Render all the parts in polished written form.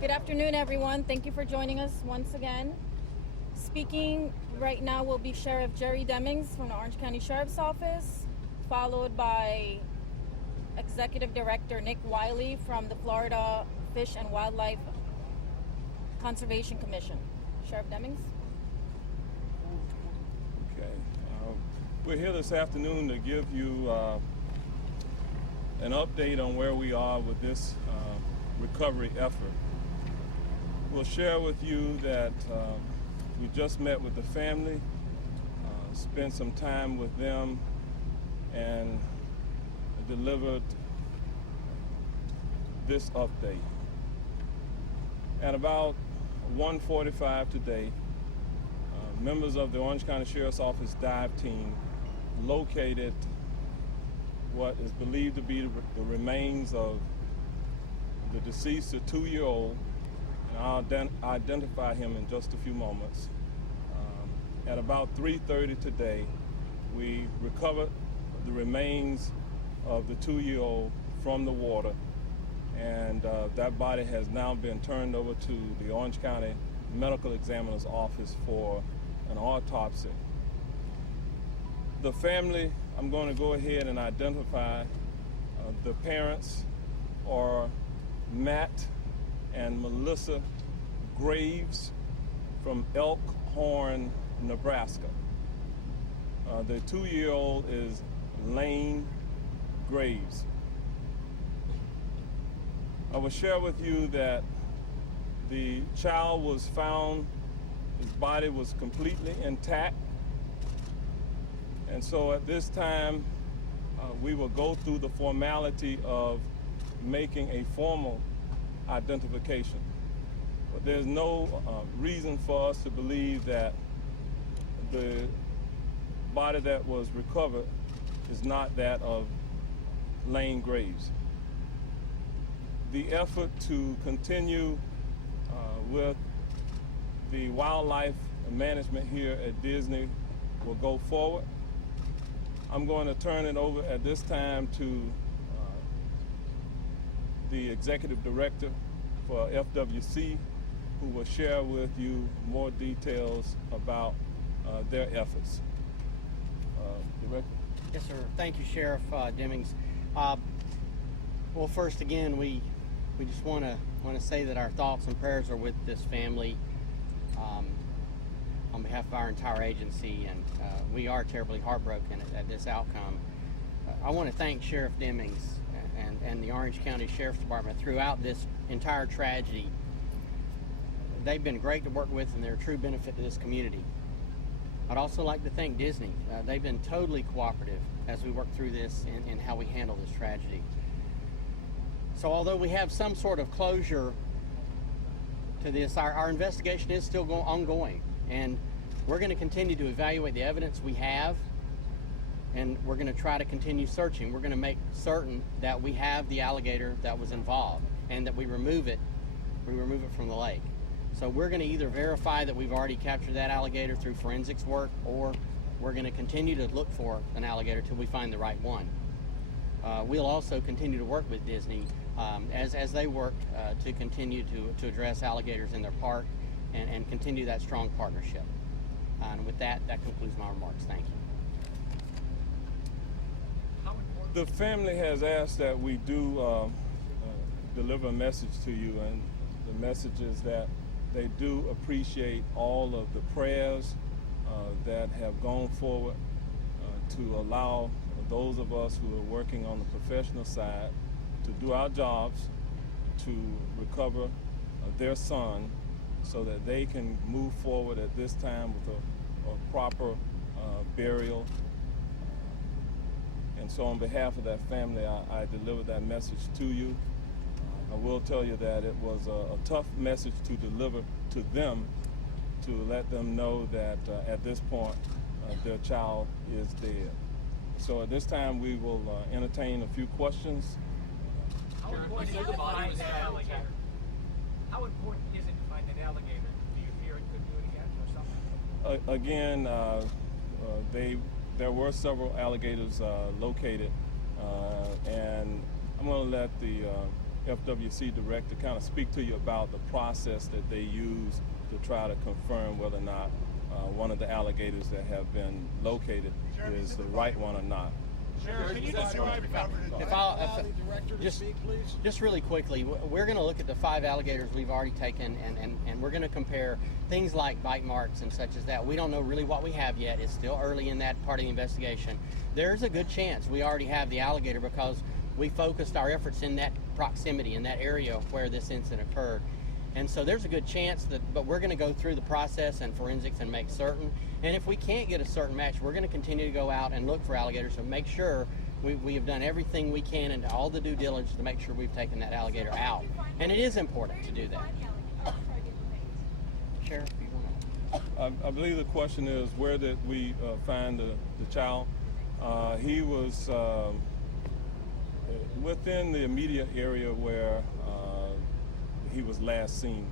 Good afternoon, everyone. Thank you for joining us once again. Speaking right now will be Sheriff Jerry Demings from the Orange County Sheriff's Office, followed by Executive Director Nick Wiley from the Florida Fish and Wildlife Conservation Commission. Sheriff Demings. Okay. We're here this afternoon to give you an update on where we are with this recovery effort. We'll share with you that we just met with the family, spent some time with them, and delivered this update. At about 1:45 today, members of the Orange County Sheriff's Office dive team located what is believed to be the remains of the deceased, a 2-year-old, and I'll identify him in just a few moments. At about 3:30 today, we recovered the remains of the 2-year-old from the water, and that body has now been turned over to the Orange County Medical Examiner's Office for an autopsy. The family, I'm going to go ahead and identify. The parents are Matt and Melissa Graves from Elkhorn, Nebraska. The 2-year-old is Lane Graves. I will share with you that the child was found, his body was completely intact. And so at this time, we will go through the formality of making a formal identification. But there's no reason for us to believe that the body that was recovered is not that of Lane Graves. The effort to continue with the wildlife management here at Disney will go forward. I'm going to turn it over at this time to the Executive Director for FWC, who will share with you more details about their efforts. Director? Yes, sir. Thank you, Sheriff Demings. Well, first, again, we just want to say that our thoughts and prayers are with this family on behalf of our entire agency, and we are terribly heartbroken at this outcome. I want to thank Sheriff Demings and the Orange County Sheriff's Department throughout this entire tragedy. They've been great to work with, and they're a true benefit to this community. I'd also like to thank Disney. They've been totally cooperative as we work through this and how we handle this tragedy. So although we have some sort of closure to this, our investigation is still ongoing, and we're going to continue to evaluate the evidence we have, and we're going to try to continue searching. We're going to make certain that we have the alligator that was involved and that we remove it from the lake. So we're going to either verify that we've already captured that alligator through forensics work, or we're going to continue to look for an alligator till we find the right one. We'll also continue to work with Disney as they work to continue to address alligators in their park and continue that strong partnership. And with that concludes my remarks. Thank you. The family has asked that we do deliver a message to you, and the message is that they do appreciate all of the prayers that have gone forward to allow those of us who are working on the professional side to do our jobs to recover their son so that they can move forward at this time with a proper burial. And so on behalf of that family, I deliver that message to you. I will tell you that it was a tough message to deliver to them, to let them know that at this point their child is dead. So at this time we will entertain a few questions. How important is it to find that alligator? How important is it to find that alligator? Do you fear it could do it again or something? Again, there were several alligators located, and I'm going to let the FWC director kind of speak to you about the process that they use to try to confirm whether or not one of the alligators that have been located is the right one or not. Sheriff, can you describe just really quickly, we're going to look at the 5 alligators we've already taken, and we're going to compare things like bite marks and such as that. We don't know really what we have yet. It's still early in that part of the investigation. There's a good chance we already have the alligator because we focused our efforts in that proximity, in that area where this incident occurred. And so there's a good chance that, but we're going to go through the process and forensics and make certain. And if we can't get a certain match, we're going to continue to go out and look for alligators and make sure we have done everything we can and all the due diligence to make sure we've taken that alligator out. And it is important to do that. Sheriff, you want to? I believe the question is, where did we find the child? He was within the immediate area where he was last seen.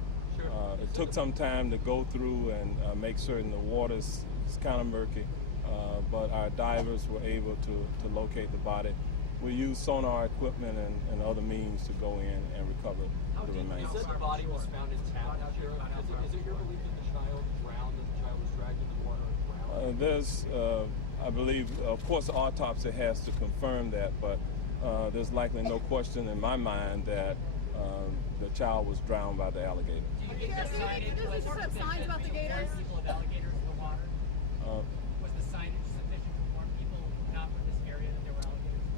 It took some time to go through and make certain the water's kind of murky, but our divers were able to locate the body. We used sonar equipment and other means to go in and recover the remains. You said the body was found intact out there. Is it your belief that the child drowned, that the child was dragged in the water and drowned? There's, I believe, of course, the autopsy has to confirm that, but there's likely no question in my mind that the child was drowned by the alligator. Do you think the signage was sufficient about the to warn gators? people of alligators in the water? Was the signage sufficient to warn people not from this area that there were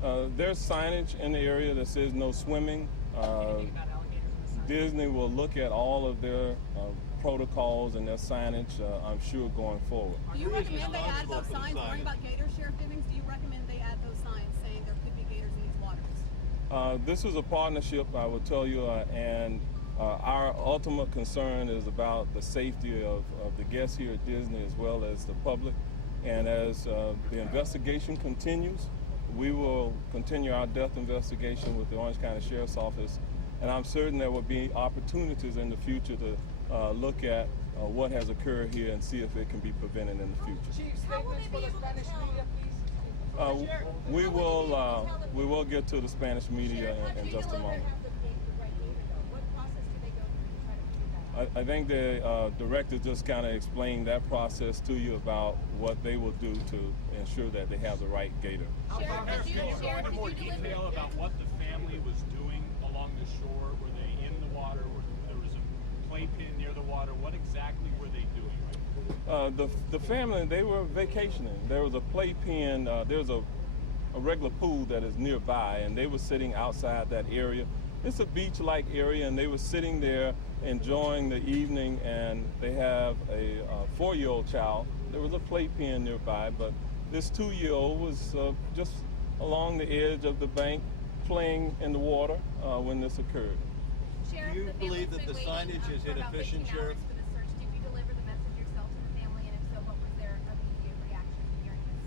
alligators? There's signage in the area that says no swimming. Anything about alligators in the signage? Disney will look at all of their protocols and their signage, I'm sure, going forward. Do you recommend they add those signs warning about gators, Sheriff Dimmings? Do you recommend they add those signs saying there could be gators in these waters? This is a partnership, I will tell you, and our ultimate concern is about the safety of the guests here at Disney as well as the public. And as the investigation continues, we will continue our death investigation with the Orange County Sheriff's Office. And I'm certain there will be opportunities in the future to look at what has occurred here and see if it can be prevented in the future. Chief, statements for the Spanish media, please. We will get to the Spanish media in just a moment. I think the director just kind of explained that process to you about what they will do to ensure that they have the right gator. Can you go into more detail about what the family was doing along the shore? Were they in the water? There was a playpen near the water. What exactly were they doing? The family, they were vacationing. There was a playpen, there's a regular pool that is nearby, and they were sitting outside that area. It's a beach-like area, and they were sitting there enjoying the evening, and they have a 4-year-old child. There was a playpen nearby, but this 2-year-old was just along the edge of the bank playing in the water when this occurred. Sheriff, do you believe that the signage is inefficient, Sheriff? Did you deliver the message yourself to the family, and if so, what was their immediate reaction to hearing this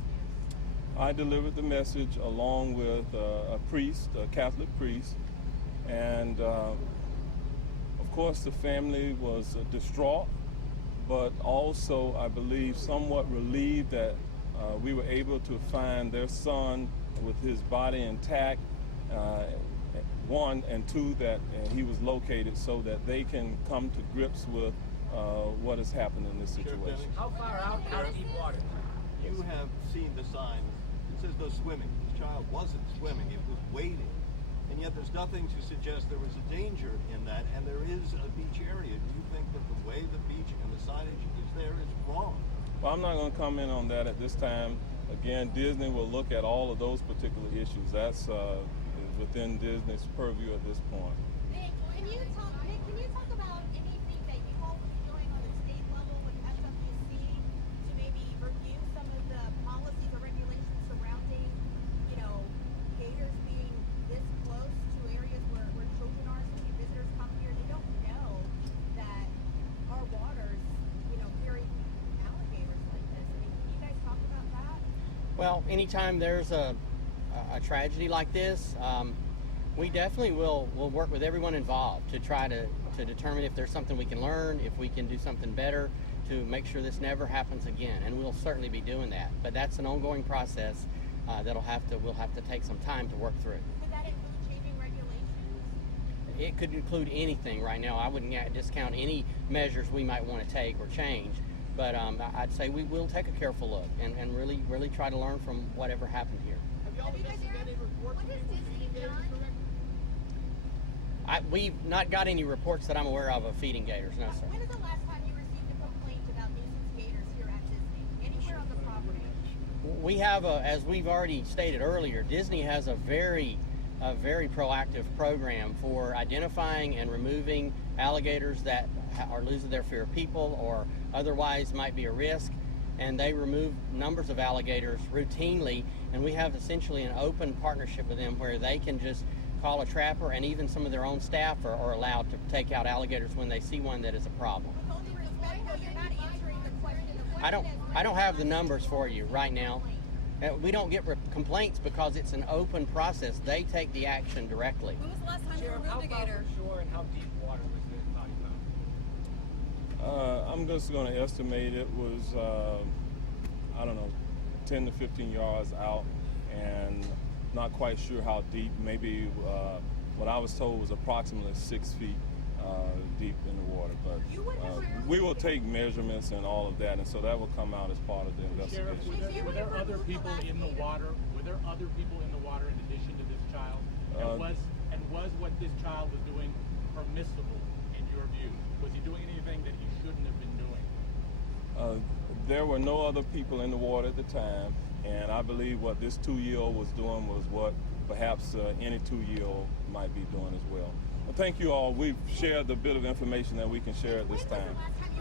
news? I delivered the message along with a priest, a Catholic priest, and of course the family was distraught, but also I believe somewhat relieved that we were able to find their son with his body intact, one, and two, that he was located so that they can come to grips with what has happened in this situation. How far out of deep water? You have seen the signs. It says no swimming. This child wasn't swimming. It was wading. And yet there's nothing to suggest there was a danger in that, and there is a beach area. Do you think that the way the beach and the signage is there is wrong? Well, I'm not going to comment on that at this time. Again, Disney will look at all of those particular issues. That's within Disney's purview at this point. Nick, can you talk about anything that you all will be doing on the state level with FWC to maybe review some of the policies or regulations surrounding, gators being this close to areas where children are? So many visitors come here, they don't know that our waters, carry alligators like this. I mean, can you guys talk about that? Well, anytime there's a tragedy like this, we definitely will work with everyone involved to try to determine if there's something we can learn, if we can do something better to make sure this never happens again, and we'll certainly be doing that. But that's an ongoing process we'll have to take some time to work through. Could that include changing regulations? it could include anything right now. I wouldn't discount any measures we might want to take or change, but I'd say we will take a careful look and really try to learn from whatever happened here. Have you guys any reports? What has Disney done? We've not got any reports that I'm aware of feeding gators, no sir. When is the last time you received a complaint about nuisance gators here at Disney? Anywhere on the property? We have, as we've already stated earlier, Disney has a very proactive program for identifying and removing alligators that are losing their fear of people or otherwise might be a risk, and they remove numbers of alligators routinely, and we have essentially an open partnership with them where they can just call a trapper, and even some of their own staff are allowed to take out alligators when they see one that is a problem. With all due respect, though, you're not answering the question. The question I don't have the numbers for you right now. We don't get complaints because it's an open process. They take the action directly. When was the last time you Sheriff, how removed a far gator? from shore and how deep water was the body found? I'm just going to estimate it was, I don't know, 10 to 15 yards out, and not quite sure how deep. Maybe what I was told was approximately 6 feet deep in the water. But we will take measurements and all of that, and so that will come out as part of the Sheriff, investigation. were there other people in the water? Were there other people in the water in addition to this child? And was what this child was doing permissible in your view? Was he doing anything that he shouldn't have been doing? There were no other people in the water at the time, and I believe what this 2-year-old was doing was what perhaps any 2-year-old might be doing as well. Well, thank you all. We've shared the bit of information that we can share at this time. Last time